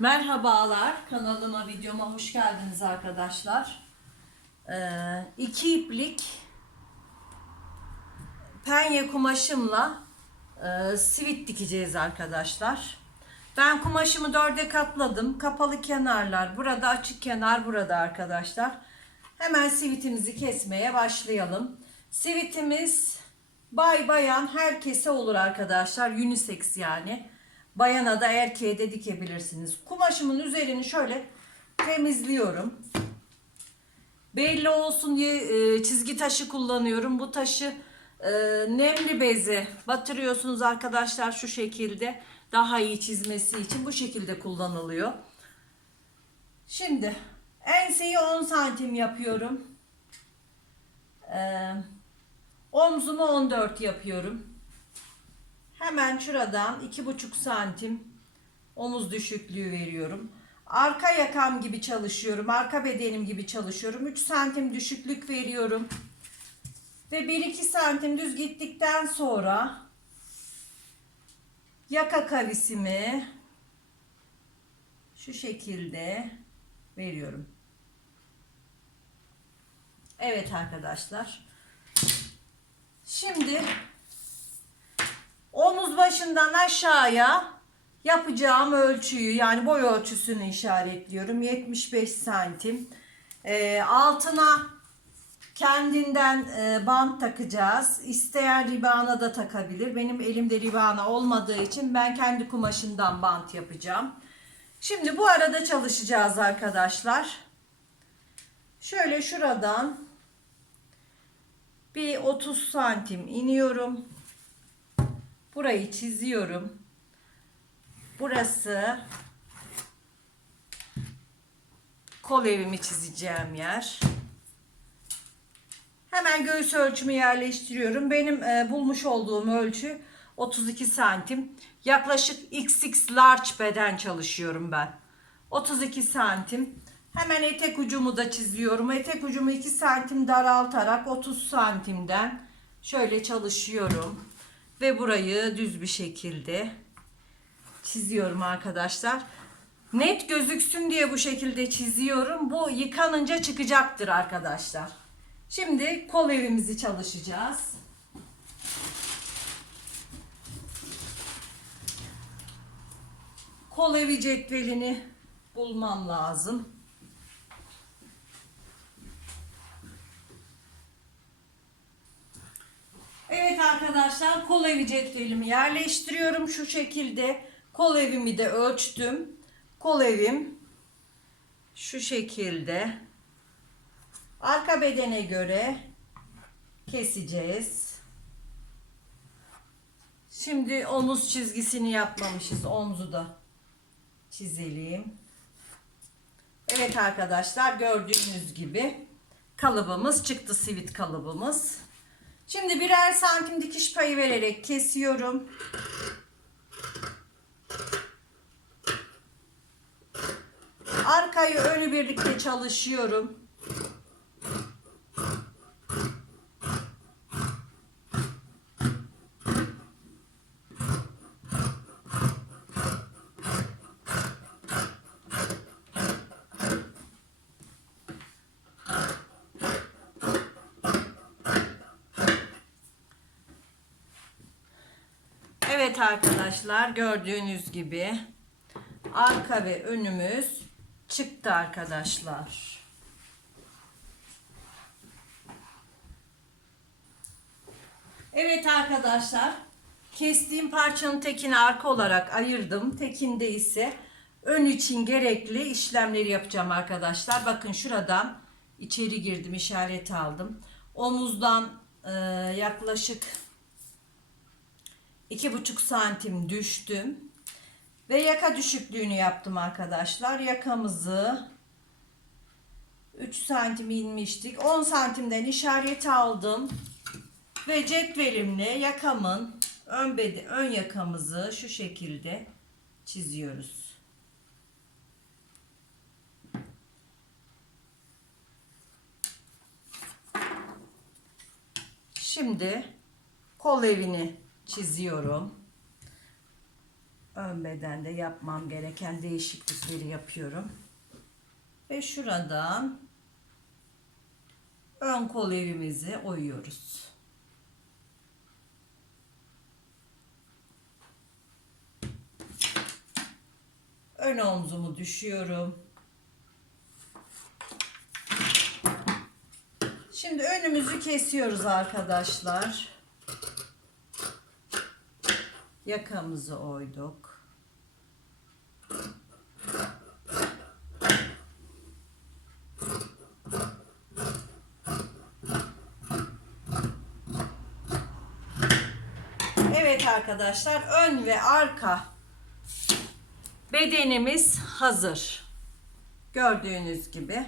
Merhabalar kanalıma videoma hoş geldiniz arkadaşlar. Ee, iki iplik penye kumaşımla e, sivit dikeceğiz arkadaşlar. Ben kumaşımı dörde katladım. Kapalı kenarlar burada açık kenar burada arkadaşlar. Hemen sivitimizi kesmeye başlayalım. Sivitimiz bay bayan herkese olur arkadaşlar. Unisex yani. Bayana da erkeğe de dikebilirsiniz. Kumaşımın üzerini şöyle temizliyorum. Belli olsun diye e, çizgi taşı kullanıyorum. Bu taşı e, nemli beze batırıyorsunuz arkadaşlar şu şekilde. Daha iyi çizmesi için bu şekilde kullanılıyor. Şimdi enseyi 10 santim yapıyorum. Ee, omzumu 14 yapıyorum. Hemen şuradan iki buçuk santim omuz düşüklüğü veriyorum. Arka yakam gibi çalışıyorum. Arka bedenim gibi çalışıyorum. 3 santim düşüklük veriyorum. Ve 1-2 santim düz gittikten sonra yaka kavisimi şu şekilde veriyorum. Evet arkadaşlar. Şimdi omuz başından aşağıya yapacağım ölçüyü yani boy ölçüsünü işaretliyorum. 75 santim. Ee, altına kendinden e, bant takacağız. İsteyen ribana da takabilir. Benim elimde ribana olmadığı için ben kendi kumaşından bant yapacağım. Şimdi bu arada çalışacağız arkadaşlar. Şöyle şuradan bir 30 santim iniyorum. Burayı çiziyorum. Burası kol evimi çizeceğim yer. Hemen göğüs ölçümü yerleştiriyorum. Benim e, bulmuş olduğum ölçü 32 santim. Yaklaşık XX large beden çalışıyorum ben. 32 santim. Hemen etek ucumu da çiziyorum. Etek ucumu 2 santim daraltarak 30 santimden şöyle çalışıyorum. Ve burayı düz bir şekilde çiziyorum arkadaşlar. Net gözüksün diye bu şekilde çiziyorum. Bu yıkanınca çıkacaktır arkadaşlar. Şimdi kol evimizi çalışacağız. Kol evi cetvelini bulmam lazım. Evet arkadaşlar kol evi cetvelimi yerleştiriyorum şu şekilde. Kol evimi de ölçtüm. Kol evim şu şekilde. Arka bedene göre keseceğiz. Şimdi omuz çizgisini yapmamışız. Omzu da çizelim. Evet arkadaşlar gördüğünüz gibi kalıbımız çıktı sivit kalıbımız. Şimdi birer santim dikiş payı vererek kesiyorum. Arkayı önü birlikte çalışıyorum. Evet arkadaşlar gördüğünüz gibi arka ve önümüz çıktı arkadaşlar. Evet arkadaşlar kestiğim parçanın tekini arka olarak ayırdım. Tekinde ise ön için gerekli işlemleri yapacağım arkadaşlar. Bakın şuradan içeri girdim işaret aldım. Omuzdan e, yaklaşık iki buçuk santim düştüm. Ve yaka düşüklüğünü yaptım arkadaşlar. Yakamızı 3 santim inmiştik. 10 santimden işaret aldım. Ve cetvelimle yakamın ön, bedi, ön yakamızı şu şekilde çiziyoruz. Şimdi kol evini çiziyorum. ön bedende yapmam gereken değişiklikleri yapıyorum. Ve şuradan ön kol evimizi oyuyoruz. Ön omzumu düşüyorum. Şimdi önümüzü kesiyoruz arkadaşlar. Yakamızı oyduk. Evet arkadaşlar ön ve arka bedenimiz hazır. Gördüğünüz gibi.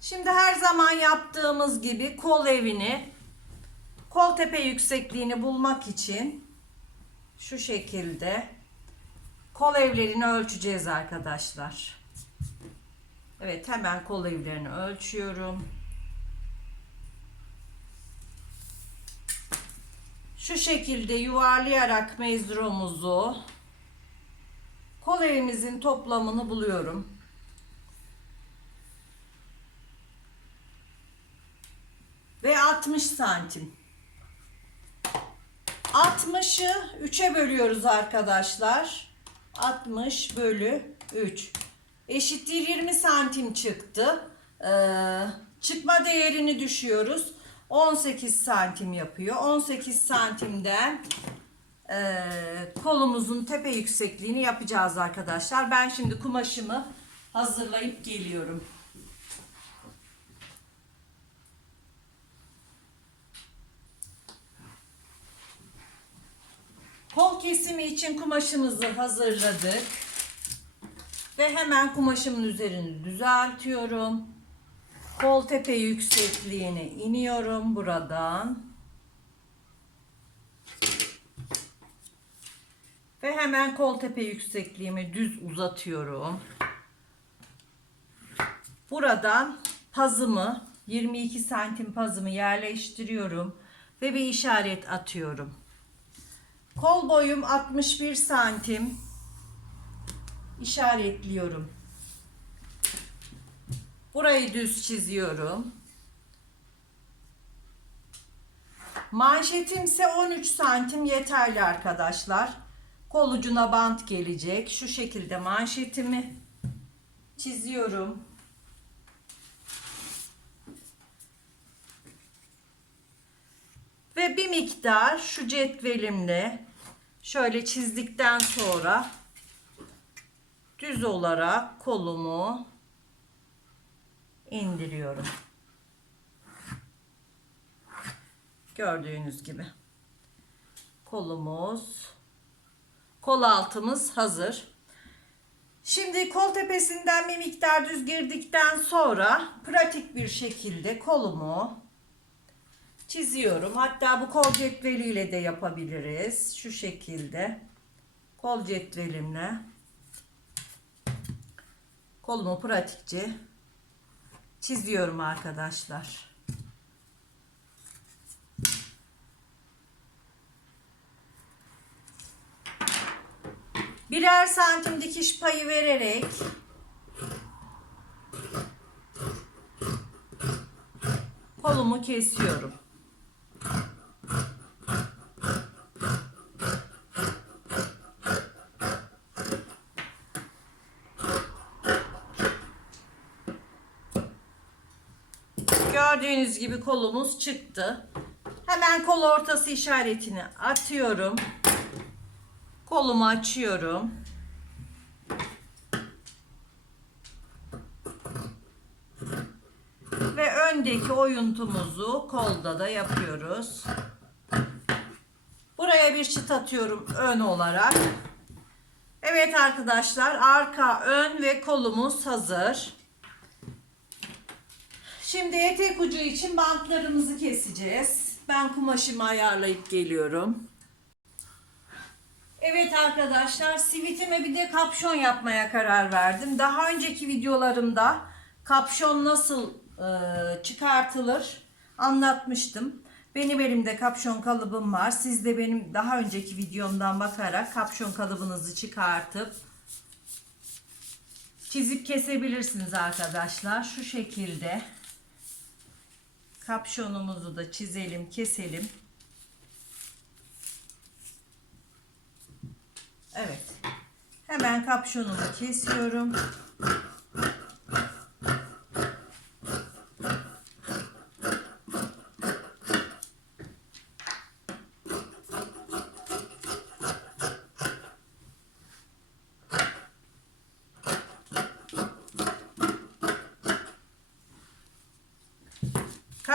Şimdi her zaman yaptığımız gibi kol evini kol tepe yüksekliğini bulmak için şu şekilde kol evlerini ölçeceğiz arkadaşlar. Evet hemen kol evlerini ölçüyorum. Şu şekilde yuvarlayarak mezromuzu kol evimizin toplamını buluyorum. Ve 60 santim. 60'ı 3'e bölüyoruz arkadaşlar. 60 bölü 3. Eşittir 20 santim çıktı. Ee, çıkma değerini düşüyoruz. 18 santim yapıyor. 18 santimden e, kolumuzun tepe yüksekliğini yapacağız arkadaşlar. Ben şimdi kumaşımı hazırlayıp geliyorum. Kol kesimi için kumaşımızı hazırladık. Ve hemen kumaşımın üzerini düzeltiyorum. Kol tepe yüksekliğine iniyorum buradan. Ve hemen kol tepe yüksekliğimi düz uzatıyorum. Buradan pazımı 22 santim pazımı yerleştiriyorum ve bir işaret atıyorum. Kol boyum 61 santim. İşaretliyorum. Burayı düz çiziyorum. Manşetim ise 13 santim yeterli arkadaşlar. Kol ucuna bant gelecek. Şu şekilde manşetimi çiziyorum. Ve bir miktar şu cetvelimle şöyle çizdikten sonra düz olarak kolumu indiriyorum. Gördüğünüz gibi. Kolumuz, kol altımız hazır. Şimdi kol tepesinden bir miktar düz girdikten sonra pratik bir şekilde kolumu çiziyorum. Hatta bu kol cetveliyle de yapabiliriz. Şu şekilde kol cetvelimle kolumu pratikçe çiziyorum arkadaşlar. Birer santim dikiş payı vererek kolumu kesiyorum. Gördüğünüz gibi kolumuz çıktı. Hemen kol ortası işaretini atıyorum. Kolumu açıyorum. Ve öndeki oyuntumuzu kolda da yapıyoruz. Buraya bir çıt atıyorum ön olarak. Evet arkadaşlar arka, ön ve kolumuz hazır. Şimdi etek ucu için bantlarımızı keseceğiz. Ben kumaşımı ayarlayıp geliyorum. Evet arkadaşlar sivitime bir de kapşon yapmaya karar verdim. Daha önceki videolarımda kapşon nasıl e, çıkartılır anlatmıştım. Benim elimde kapşon kalıbım var. Siz de benim daha önceki videomdan bakarak kapşon kalıbınızı çıkartıp çizip kesebilirsiniz arkadaşlar. Şu şekilde kapşonumuzu da çizelim, keselim. Evet. Hemen kapşonumu kesiyorum.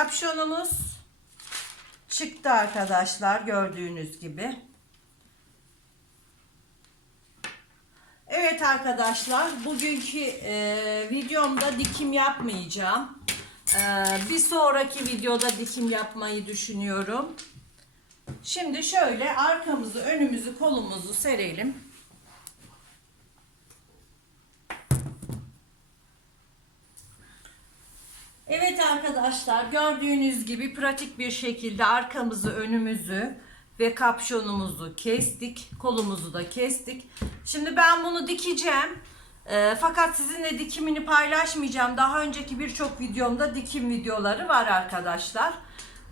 Kapşonumuz çıktı arkadaşlar gördüğünüz gibi. Evet arkadaşlar bugünkü e, videomda dikim yapmayacağım. E, bir sonraki videoda dikim yapmayı düşünüyorum. Şimdi şöyle arkamızı, önümüzü, kolumuzu serelim. Evet arkadaşlar gördüğünüz gibi pratik bir şekilde arkamızı, önümüzü ve kapşonumuzu kestik. Kolumuzu da kestik. Şimdi ben bunu dikeceğim. Ee, fakat sizinle dikimini paylaşmayacağım. Daha önceki birçok videomda dikim videoları var arkadaşlar.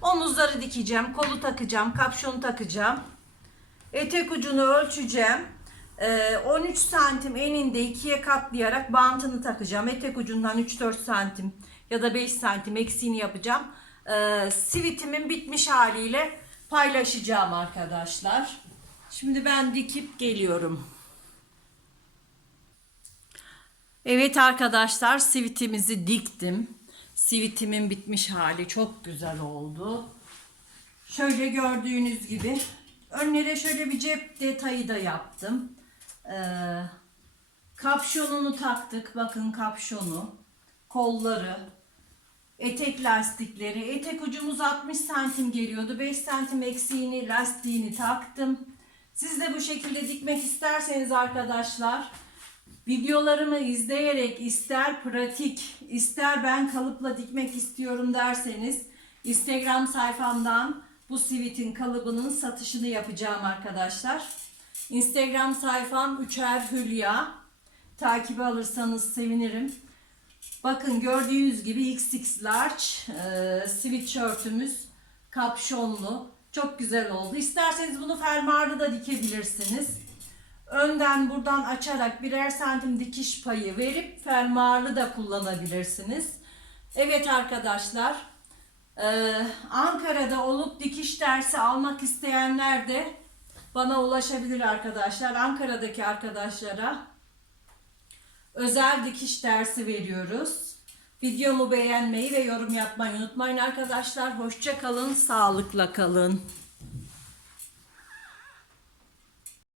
Omuzları dikeceğim, kolu takacağım, kapşonu takacağım. Etek ucunu ölçeceğim. Ee, 13 santim eninde ikiye katlayarak bantını takacağım. Etek ucundan 3-4 santim ya da 5 santim eksiğini yapacağım. Ee, sivitimin bitmiş haliyle paylaşacağım arkadaşlar. Şimdi ben dikip geliyorum. Evet arkadaşlar sivitimizi diktim. Sivitimin bitmiş hali çok güzel oldu. Şöyle gördüğünüz gibi önlere şöyle bir cep detayı da yaptım. Ee, kapşonunu taktık. Bakın kapşonu. Kolları. Etek lastikleri. Etek ucumuz 60 santim geliyordu. 5 santim eksiğini lastiğini taktım. Siz de bu şekilde dikmek isterseniz arkadaşlar videolarımı izleyerek ister pratik ister ben kalıpla dikmek istiyorum derseniz Instagram sayfamdan bu sivitin kalıbının satışını yapacağım arkadaşlar. Instagram sayfam Üçer Hülya. Takibi alırsanız sevinirim. Bakın gördüğünüz gibi XX large e, sweatshirtümüz kapşonlu. Çok güzel oldu. İsterseniz bunu fermuarlı da dikebilirsiniz. Önden buradan açarak birer santim dikiş payı verip fermuarlı da kullanabilirsiniz. Evet arkadaşlar. e, Ankara'da olup dikiş dersi almak isteyenler de bana ulaşabilir arkadaşlar. Ankara'daki arkadaşlara özel dikiş dersi veriyoruz. Videomu beğenmeyi ve yorum yapmayı unutmayın arkadaşlar. Hoşça kalın, sağlıkla kalın.